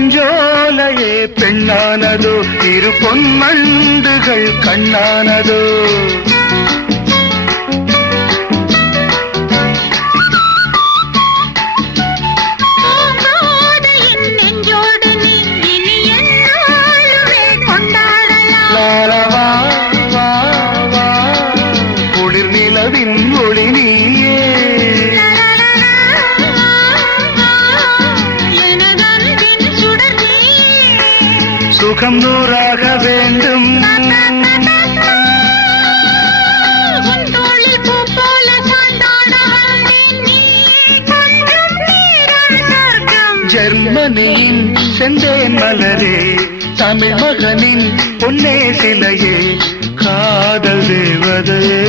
பூஞ்சோலையே பெண்ணானதோ இரு பொன்மண்டுகள் கண்ணானதோ குளிர் நிலவின் ஒளி நீயே சுகம் நூறாக வேண்டும் ஜெர்மனியின் செந்தேன் மலரே தமிழ் மகனின் பொன்னே சிலையே காதல் தேவதையே